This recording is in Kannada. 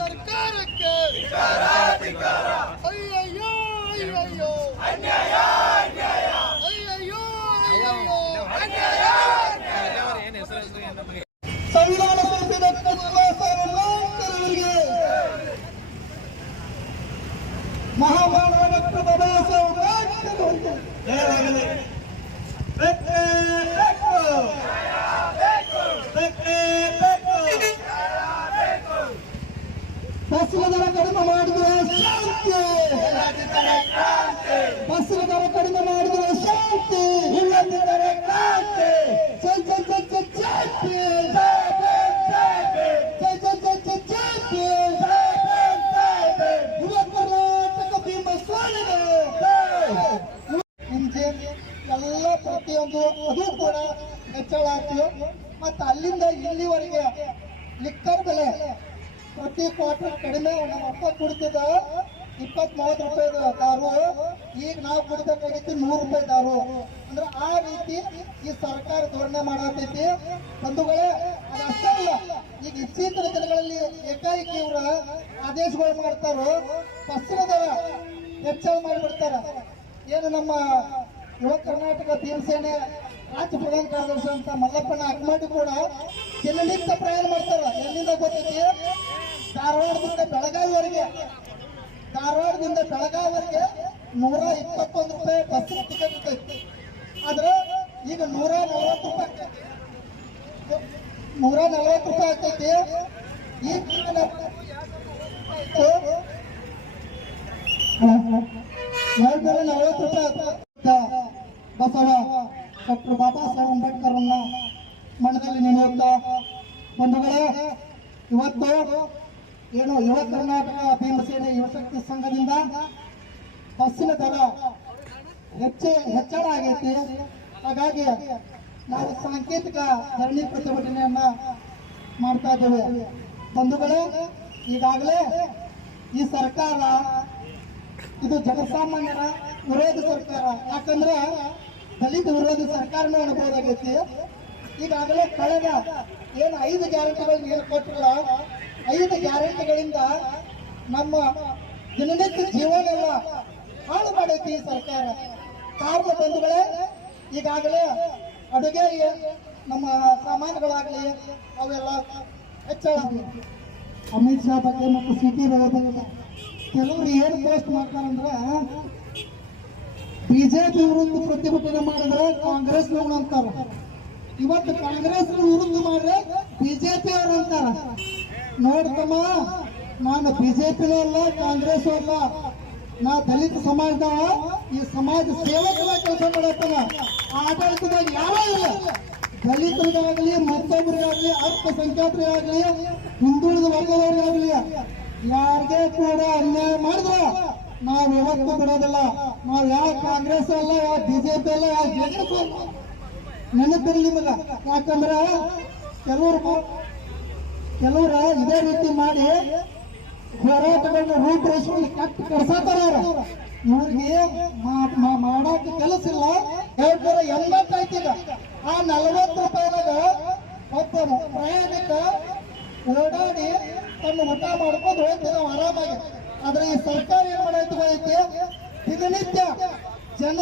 ಸರ್ಕಾರಕ್ಕೆ. ಅಯ್ಯಯ್ಯೋ ಅಯ್ಯಯ್ಯೋ. ಅಯ್ಯಯ್ಯೋ ಸಂವಿಧಾನ ಸಂಸ್ಥೆಯ ಕಲಾಕಾರರಿಗೆ ಮಹಾಭಾರತ ಪ್ರದೇಶ ಪ್ರತಿಯೊಂದು ಅದು ಕೂಡ ಹೆಚ್ಚಳ ಆಗ್ತಿವೆ ಮತ್ತು ಅಲ್ಲಿಂದ ಇಲ್ಲಿವರೆಗೆ ಲಿಕ್ಕರ್ ಬೆಲೆ ಪ್ರತಿ ಕ್ವಾರ್ಟರ್ ಕಡಿಮೆ ನಮ್ಮ ಅಪ್ಪ ಕುಡಿತಿದ್ದ ಇಪ್ಪತ್ತ್ ಮೂವತ್ತು ರೂಪಾಯಿ ದಾರು ಈಗ ನಾವು ಕುಡಿಬೇಕಾಗಿತ್ತು ನೂರು ರೂಪಾಯಿ ದಾರು ಅಂದ್ರೆ ಆ ರೀತಿ ಈ ಸರ್ಕಾರ ಧೋರಣೆ ಮಾಡತೈತಿ ಬಂಧುಗಳೇ ಅಷ್ಟೇ ಅಲ್ಲ. ಈಗ ಇತ್ತೀಚಿನ ದಿನಗಳಲ್ಲಿ ಏಕಾಏಕಿ ಇವರ ಆದೇಶಗಳು ಮಾಡ್ತಾರೋ ಪಶ್ಚಿಮದ ಹೆಚ್ಚಳ ಮಾಡಿಬಿಡ್ತಾರ. ಏನು ನಮ್ಮ ಯುವ ಕರ್ನಾಟಕ ಭೀಮಸೇನೆ ರಾಜ್ಯ ಪ್ರಧಾನ ಕಾರ್ಯದರ್ಶಿ ಅಂತ ಮಲ್ಲಪ್ಪನ ಅಕ್ಮಾಡಿ ಕೂಡ ದಿನನಿತ್ಯ ಪ್ರಯಾಣ ಮಾಡ್ತಾರ. ಎಲ್ಲಿಂದ ಗೊತ್ತಿದೆ? ಧಾರವಾಡದಿಂದ ಬೆಳಗಾವಿವರೆಗೆ. ಧಾರವಾಡದಿಂದ ಬೆಳಗಾವಿವರೆಗೆ ನೂರ ಇಪ್ಪತ್ತೊಂದು ರೂಪಾಯಿ ಬಸ್ ಟಿಕೆಟ್ ಇರ್ತೈತಿ ಆದ್ರೆ ಈಗ ನೂರ ನಲವತ್ತು ರೂಪಾಯಿ ನೂರ ನಲವತ್ತು ರೂಪಾಯಿ ಆಗ್ತೈತಿ. ಈಗ ಎರಡ್ನೂರ ನಲವತ್ತು ರೂಪಾಯಿ ಆಗ್ತೈತೆ. ಬಸವ ಡಾಕ್ಟರ್ ಬಾಬಾ ಸಾಹೇಬ್ ಅಂಬೇಡ್ಕರ್ ಮಂಡದಲ್ಲಿ ಮನದಲ್ಲಿ ನೆನೆಯುತ್ತಾ ಬಂಧುಗಳೇ, ಇವತ್ತು ಏನು ಯುವ ಕರ್ನಾಟಕ ಭೀಮಸೇನೆ ಯುವಶಕ್ತಿ ಸಂಘದಿಂದ ಬಸ್ಸಿನ ದರ ಹೆಚ್ಚ, ಹೆಚ್ಚಳ ಆಗೈತಿ. ಹಾಗಾಗಿ ನಾವು ಸಾಂಕೇತಿಕ ಧರಣಿ ಪ್ರತಿಭಟನೆಯನ್ನ ಮಾಡ್ತಾ ಇದ್ದೇವೆ. ಬಂಧುಗಳೇ, ಈಗಾಗಲೇ ಈ ಸರ್ಕಾರ ಇದು ಜನಸಾಮಾನ್ಯರ ವಿರೋಧ ಸರ್ಕಾರ. ಯಾಕಂದ್ರೆ ದಲಿತ ವಿರೋಧಿ ಸರ್ಕಾರನೇ ಅನ್ಬೋದಾಗೈತಿ. ಈಗಾಗಲೇ ಕಳೆದ ಏನು ಐದು ಗ್ಯಾರಂಟಿಗಳನ್ನ ಏನು ಕೊಟ್ಟಿಲ್ಲ ಐದು ಗ್ಯಾರಂಟಿಗಳಿಂದ ನಮ್ಮ ದಿನನಿತ್ಯ ಜೀವನ ಎಲ್ಲ ಹಾಳು ಮಾಡೈತಿ ಸರ್ಕಾರ. ಕಾರಣ ಬಂಧುಗಳೇ, ಈಗಾಗಲೇ ಅಡುಗೆ ನಮ್ಮ ಸಾಮಾನುಗಳಾಗಲಿ ಅವೆಲ್ಲ ಹೆಚ್ಚಳ ಅಮಿತ್ ಶಾ ಬಗ್ಗೆ ಮತ್ತು ಸಿಟಿ ಬಗ್ಗೆ ಕೆಲವರು ಏನು ಪೋಸ್ಟ್ ಮಾಡ್ತಾರಂದ್ರೆ ಬಿಜೆಪಿ ವಿರುದ್ಧ ಪ್ರತಿಭಟನೆ ಮಾಡಿದ್ರೆ ಕಾಂಗ್ರೆಸ್ ಅಂತಾರ. ಇವತ್ತು ಕಾಂಗ್ರೆಸ್ ವಿರುದ್ಧ ಮಾಡಿದ್ರೆ ಬಿಜೆಪಿ ಅವರು ಅಂತಾರ. ನೋಡ್ತಮ್ಮ, ನಾನು ಬಿಜೆಪಿನೂ ಅಲ್ಲ ಕಾಂಗ್ರೆಸ್ ಅಲ್ಲ. ನಾ ದಲಿತ ಸಮಾಜದವ, ಈ ಸಮಾಜ ಸೇವಕರ ಕೆಲಸ ಮಾಡತ್ತಲ್ಲ. ಆಡಳಿತದಾಗ ಯಾವ ಇಲ್ಲ. ದಲಿತರಿಗಾಗಲಿ ಮತ್ತೊಬ್ಬರಿಗಾಗಲಿ ಅಲ್ಪಸಂಖ್ಯಾತರಿಗಾಗಲಿ, ಹಿಂದುಳಿದ ವರ್ಗದವರಿಗಾಗಲಿ, ಯಾರಿಗೆ ಕೂಡ ಅನ್ಯಾಯ ಮಾಡಿದ್ರ? ನಾವು ಯಾವತ್ತೂ ಬಿಡೋದಿಲ್ಲ ನಾವು ಯಾವ ಕಾಂಗ್ರೆಸ್ ಅಲ್ಲ, ಯಾವ ಬಿಜೆಪಿ ಅಲ್ಲ, ಯಾವ ಜೆಡಿಎಸ್ ಅಲ್ಲ. ನೆನಪಿರಲಿ ನಿಮಗ. ಯಾಕಂದ್ರ ಕೆಲವರು ಕೆಲವ್ರ ಇದೇ ರೀತಿ ಮಾಡಿ ಹೋರಾಟಗಳನ್ನ ರೂಪಿಸಿಕೊಂಡು ಕಟ್ ಕರ್ಸಾತಾರ ಅವ್ರು. ಇವ್ರಿಗೆ ಮಾಡಾಕ ಕೆಲಸ ಇಲ್ಲ. ಹೇಳ್ತಾರ ಎಂಬತ್ತೈತಿ ಈಗ. ಆ ನಲವತ್ತು ರೂಪಾಯಿನಾಗ ಒಬ್ಬ ಪ್ರಯಾಣಿಕ ಓಡಾಡಿ ತಮ್ಮ ಊಟ ಮಾಡ್ಕೊಂಡು ಹೋಗ್ತೇವೆ ನಾವು ಆರಾಮಾಗಿ. ಆದ್ರೆ ಈ ಸರ್ಕಾರ ಏನ್ ಮಾಡೈತೆ ದಿನನಿತ್ಯ